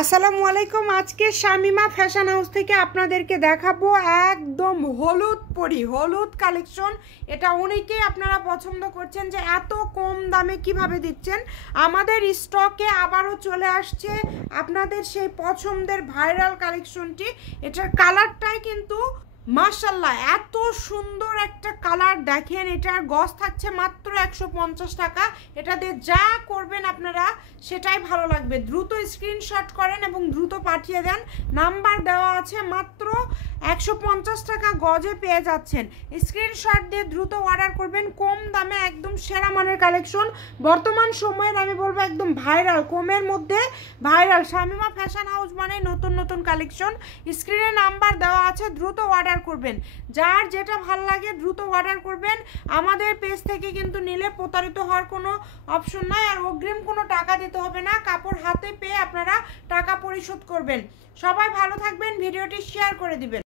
আসসালামু আলাইকুম। আজকে শামিমা ফ্যাশন হাউস থেকে আপনাদেরকে দেখাবো একদম হলুদ কালেকশন। এটা অনেকেই আপনারা পছন্দ করছেন যে এত কম দামে কিভাবে দিচ্ছেন। আমাদের স্টকে আবারও চলে আসছে আপনাদের সেই পছন্দের ভাইরাল কালেকশনটি। এটার কালারটাই কিন্তু মাশাল্লাহ এত সুন্দর একটা কালার, দেখেন এটার গজ থাকছে মাত্র 150 টাকা। এটা দিয়ে যা করবেন আপনারা সেটাই ভালো লাগবে। দ্রুত স্ক্রিনশট করেন এবং দ্রুত পাঠিয়ে দেন, নাম্বার দেওয়া আছে। মাত্র 150 টাকা গজে পেয়ে যাচ্ছেন। স্ক্রিনশট দিয়ে দ্রুত অর্ডার করবেন, কম দামে একদম সেরা মানের কালেকশন। বর্তমান সময়ের আমি বলবো একদম ভাইরাল, কমের মধ্যে ভাইরাল। শামিমা ফ্যাশন হাউস মানে নতুন নতুন কালেকশন। স্ক্রিনে নাম্বার দেওয়া আছে, দ্রুত অর্ডার করবেন। যার যেটা ভাল লাগে দ্রুত অর্ডার করবেন। আমাদের পেজ থেকে কিন্তু নিলে প্রতারিত হওয়ার কোনো অপশন নাই, আর অগ্রিম কোনো টাকা দিতে হবে না। কাপড় হাতে পেয়ে আপনারা টাকা পরিশোধ করবেন। সবাই ভালো থাকবেন, ভিডিওটি শেয়ার করে দিবেন।